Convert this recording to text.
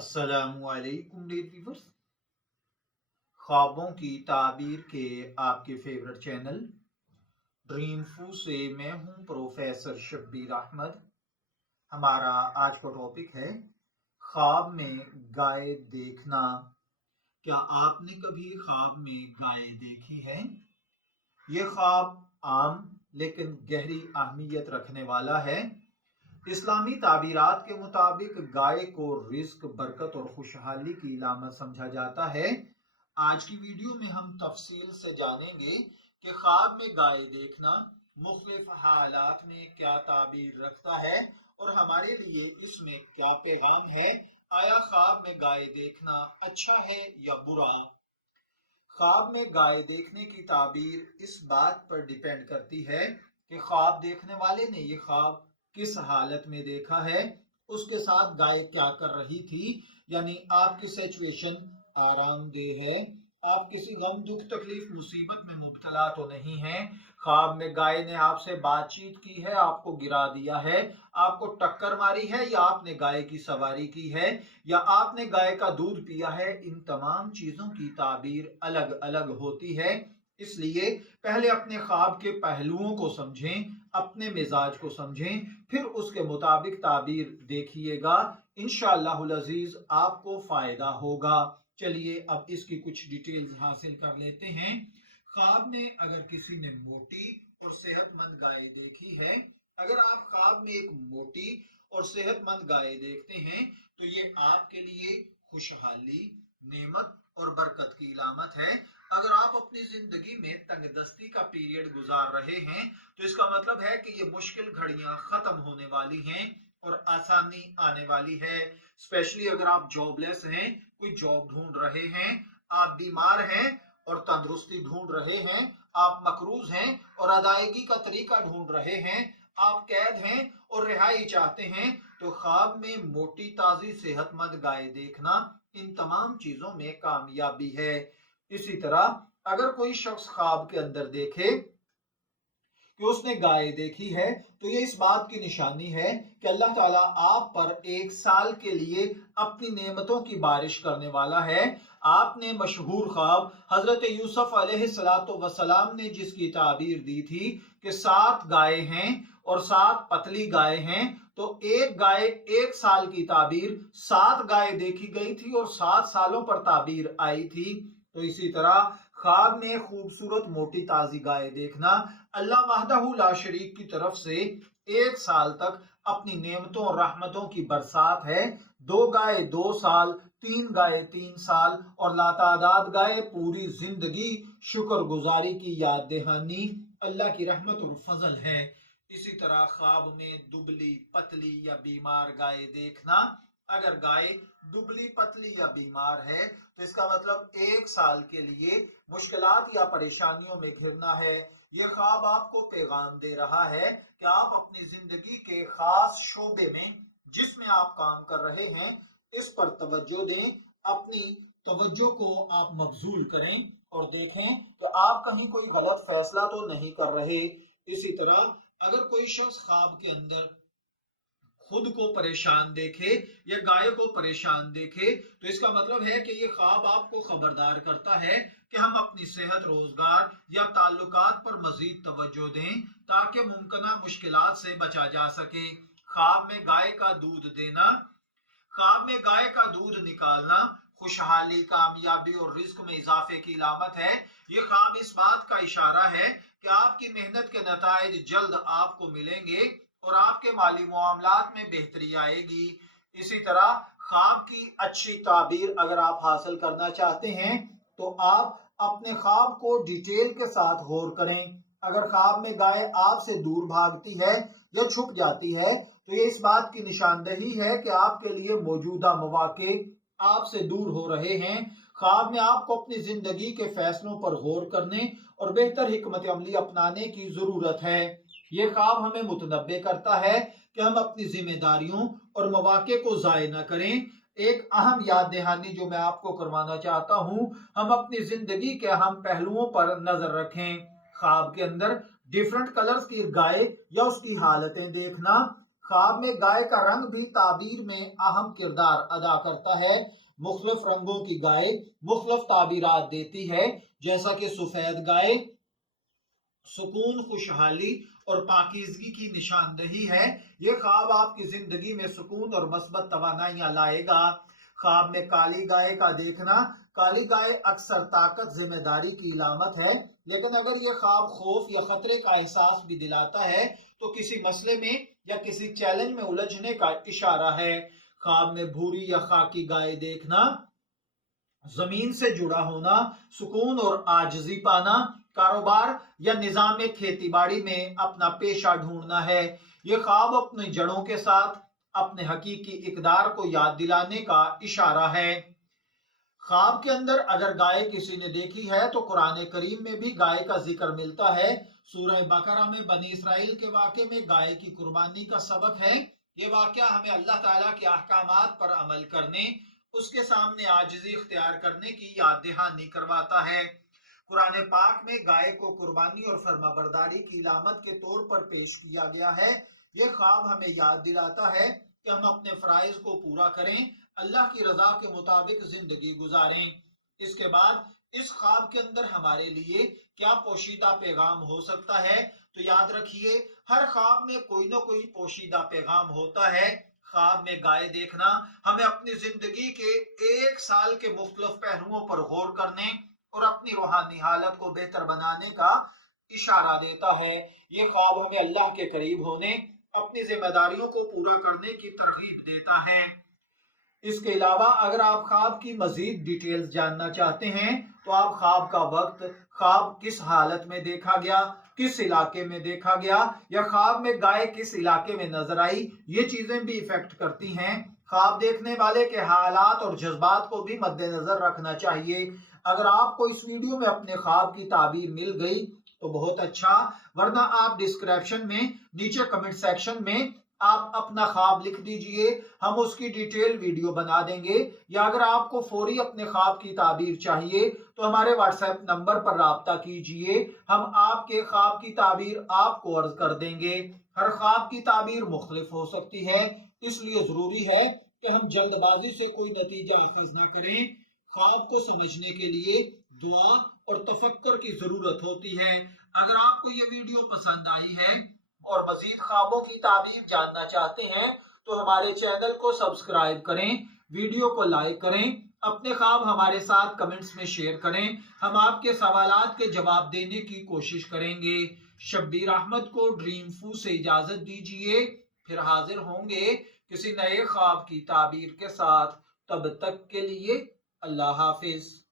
अस्सलामुअलैकुम dear viewers, ख्वाबों की ताबीर के आपके फेवरेट चैनल ड्रीम फू से मैं हूं प्रोफेसर शब्बीर अहमद। हमारा आज का टॉपिक है ख्वाब में गाय देखना। क्या आपने कभी ख्वाब में गाय देखी है? ये ख्वाब आम लेकिन गहरी अहमियत रखने वाला है। इस्लामी ताबीरात के मुताबिक गाय को रिस्क, बरकत और खुशहाली की इलामत समझा जाता है। आज की वीडियो में हम तफसील से जानेंगे कि ख्वाब में गाय देखना मुख्तलिफ हालात में क्या ताबीर रखता है और हमारे लिए इसमें क्या पैगाम है। आया ख्वाब में गाय देखना अच्छा है या बुरा? ख्वाब में गाय देखने की ताबीर इस बात पर डिपेंड करती है कि ख्वाब देखने वाले ने ये ख्वाब किस हालत में देखा है, उसके साथ गाय क्या कर रही थी। यानी आपकी सिचुएशन आरामदेह है, आप किसी गम, दुख, तकलीफ, मुसीबत में मुब्तला तो नहीं है। ख्वाब में गाय ने आपसे बातचीत की है, आपको गिरा दिया है, आपको टक्कर मारी है, या आपने गाय की सवारी की है, या आपने गाय का दूध पिया है। इन तमाम चीजों की ताबीर अलग अलग होती है। इसलिए पहले अपने ख्वाब के पहलुओं को समझें, अपने मिजाज को समझें, फिर उसके मुताबिक ताबीर देखिएगा। इंशाअल्लाहुल अजीज आपको फायदा होगा। चलिए अब इसकी कुछ डिटेल्स हासिल कर लेते हैं। ख्वाब में अगर किसी ने मोटी और सेहतमंद गाय देखी है, अगर आप ख्वाब में एक मोटी और सेहतमंद गाय देखते हैं तो ये आपके लिए खुशहाली, नेमत और बरकत की इलामत है। अगर आप अपनी जिंदगी में तंगदस्ती का पीरियड गुजार रहे हैं तो इसका मतलब है कि ये मुश्किल घड़ियां खत्म होने वाली हैं और आसानी आने वाली है। स्पेशली अगर आप जॉबलेस हैं, कोई जॉब ढूंढ रहे हैं, आप बीमार हैं और तंदुरुस्ती ढूंढ रहे हैं, आप मकरूज हैं और अदायगी का तरीका ढूंढ रहे हैं, आप कैद हैं और रिहाई चाहते हैं, तो ख्वाब में मोटी, ताजी, सेहतमंद गाय देखना इन तमाम चीजों में कामयाबी है। इसी तरह अगर कोई शख्स ख्वाब के अंदर देखे कि उसने गाय देखी है तो ये इस बात की निशानी है कि अल्लाह ताला आप पर एक साल के लिए अपनी नेमतों की बारिश करने वाला है। आपने मशहूर ख्वाब हजरत यूसुफ अलैहिस्सलाम ने जिसकी ताबीर दी थी कि 7 गाय हैं और 7 पतली गाय हैं, तो एक गाय एक साल की ताबीर 7 गाय देखी गई थी और 7 सालों पर ताबीर आई थी। तो इसी तरह ख्वाब में खूबसूरत मोटी ताजी गाय देखना अल्लाह वहदहू ला शरीक की तरफ से एक साल तक अपनी नेमतों और रहमतों की बरसात है। 2 गाय 2 साल, 3 गाय 3 साल और लातादाद गाय पूरी जिंदगी शुक्रगुजारी की याद दहानी अल्लाह की रहमत और फजल है। इसी तरह ख्वाब में दुबली, पतली या बीमार गाय देखना। अगर गाय दुबली, पतली या बीमार है तो इसका मतलब एक साल के लिए मुश्किलात या परेशानियों में घिरना है। यह ख्वाब आपको पैगाम दे रहा है कि आप अपनी जिंदगी के खास शोबे में जिसमें आप काम कर रहे हैं इस पर तवज्जो दें, अपनी तवज्जो को आप मबजूल करें और देखें कि आप कहीं कोई गलत फैसला तो नहीं कर रहे। इसी तरह अगर कोई शख्स ख्वाब के अंदर खुद को परेशान देखे या गाय को परेशान देखे तो इसका मतलब है कि ये ख्वाब आपको खबरदार करता है कि हम अपनी सेहत, रोजगार या ताल्लुकात पर मजीद तवज्जो दें ताकि मुमकिना मुश्किलात से बचा जा सके। ख्वाब में गाय का दूध देना, ख्वाब में गाय का दूध निकालना खुशहाली, कामयाबी और रिस्क में इजाफे की इलामत है। ये ख्वाब इस बात का इशारा है कि आपकी मेहनत के नताइज जल्द आपको मिलेंगे और आपके माली मामलात में बेहतरी आएगी। इसी तरह ख्वाब की अच्छी ताबीर अगर आप हासिल करना चाहते हैं तो आप अपने ख्वाब को डिटेल के साथ गौर करें। अगर ख्वाब में गाय आपसे दूर भागती है या छुप जाती है तो ये इस बात की निशानदही है कि आपके लिए मौजूदा मौके आपसे दूर हो रहे हैं। ख्वाब में आपको अपनी जिंदगी के फैसलों पर गौर करने और बेहतर हिकमत अमली अपनाने की जरूरत है। ये ख्वाब हमें मुतनब्बे करता है कि हम अपनी जिम्मेदारियों और मौके को जाय न करें। एक अहम याद दहानी जो मैं आपको करवाना चाहता हूं, हम अपनी जिंदगी के अहम पहलुओं पर नजर रखें। ख्वाब के अंदर डिफरेंट कलर्स की गाय या उसकी हालतें देखना, خواب میں گائے کا رنگ بھی تعبیر میں اہم کردار ادا کرتا ہے۔ مختلف رنگوں کی گائے مختلف تعبیرات دیتی ہے، جیسا کہ سفید گائے سکون، خوشحالی اور پاکیزگی کی نشاندہی ہے۔ یہ خواب آپ کی زندگی میں سکون اور مثبت توانائیاں لائے گا۔ خواب میں کالی گائے کا دیکھنا، کالی گائے اکثر طاقت، ذمہ داری کی علامت ہے، لیکن اگر یہ خواب خوف یا خطرے کا احساس بھی دلاتا ہے تو کسی مسئلے میں یا کسی چیلنج میں الجھنے کا اشارہ ہے۔ خواب میں بھوری یا خاکی گائے دیکھنا زمین سے جڑا ہونا، سکون اور عاجزی پانا، کاروبار یا نظام کھیتی باڑی میں اپنا پیشہ ڈھونڈنا ہے۔ یہ خواب اپنی جڑوں کے ساتھ اپنے حقیقی اقدار کو یاد دلانے کا اشارہ ہے۔ خواب کے اندر اگر گائے کسی نے دیکھی ہے تو قرآن کریم میں بھی گائے کا ذکر ملتا ہے۔ سورہ بقرہ میں بنی اسرائیل کے واقعے میں گائے کی قربانی کا سبق ہے۔ یہ واقعہ ہمیں اللہ تعالیٰ کے احکامات پر عمل کرنے، اس کے سامنے عاجزی اختیار کرنے کی یاد دہانی کرواتا ہے۔ قرآن پاک میں گائے کو قربانی اور فرمانبرداری کی علامت کے طور پر پیش کیا گیا ہے۔ یہ خواب ہمیں یاد دلاتا ہے کہ ہم اپنے فرائض کو پورا کریں، اللہ کی رضا کے مطابق زندگی گزاریں۔ اس کے بعد اس خواب کے اندر ہمارے لیے کیا پوشیدہ پیغام ہو سکتا ہے؟ تو یاد رکھیے، ہر خواب میں کوئی نہ کوئی پوشیدہ پیغام ہوتا ہے۔ خواب میں گائے دیکھنا ہمیں اپنی زندگی کے 1 سال کے مختلف پہلوؤں پر غور کرنے اور اپنی روحانی حالت کو بہتر بنانے کا اشارہ دیتا ہے۔ یہ خواب ہمیں اللہ کے قریب ہونے، اپنی ذمہ داریوں کو پورا کرنے کی ترغیب دیتا ہے۔ اس کے علاوہ اگر آپ خواب کی مزید ڈیٹیلز جاننا چاہتے ہیں تو آپ خواب کا وقت، خواب کس حالت میں دیکھا گیا، کس علاقے میں دیکھا گیا، یا خواب میں گائے کس علاقے میں نظر آئی، یہ چیزیں بھی ایفیکٹ کرتی ہیں۔ خواب دیکھنے والے کے حالات اور جذبات کو بھی مد نظر رکھنا چاہیے۔ اگر آپ کو اس ویڈیو میں اپنے خواب کی تعبیر مل گئی تو بہت اچھا، ورنہ آپ ڈسکرپشن میں نیچے کمنٹ سیکشن میں آپ اپنا خواب لکھ دیجئے، ہم اس کی ڈیٹیل ویڈیو بنا دیں گے۔ یا اگر آپ کو فوری اپنے خواب کی تعبیر چاہیے تو ہمارے واٹس ایپ نمبر پر رابطہ کیجئے، ہم آپ کے خواب کی تعبیر آپ کو عرض کر دیں گے۔ ہر خواب کی تعبیر مختلف ہو سکتی ہے، اس لیے ضروری ہے کہ ہم جلد بازی سے کوئی نتیجہ اخذ نہ کریں۔ خواب کو سمجھنے کے لیے دعا اور تفکر کی ضرورت ہوتی ہے۔ اگر آپ کو یہ ویڈیو پسند آئی ہے اور مزید خوابوں کی تعبیر جاننا چاہتے ہیں تو ہمارے چینل کو سبسکرائب کریں، ویڈیو کو لائک کریں، اپنے خواب ہمارے ساتھ کمنٹس میں شیئر کریں، ہم آپ کے سوالات کے جواب دینے کی کوشش کریں گے۔ شبیر احمد کو ڈریم فو سے اجازت دیجیے، پھر حاضر ہوں گے کسی نئے خواب کی تعبیر کے ساتھ۔ تب تک کے لیے اللہ حافظ۔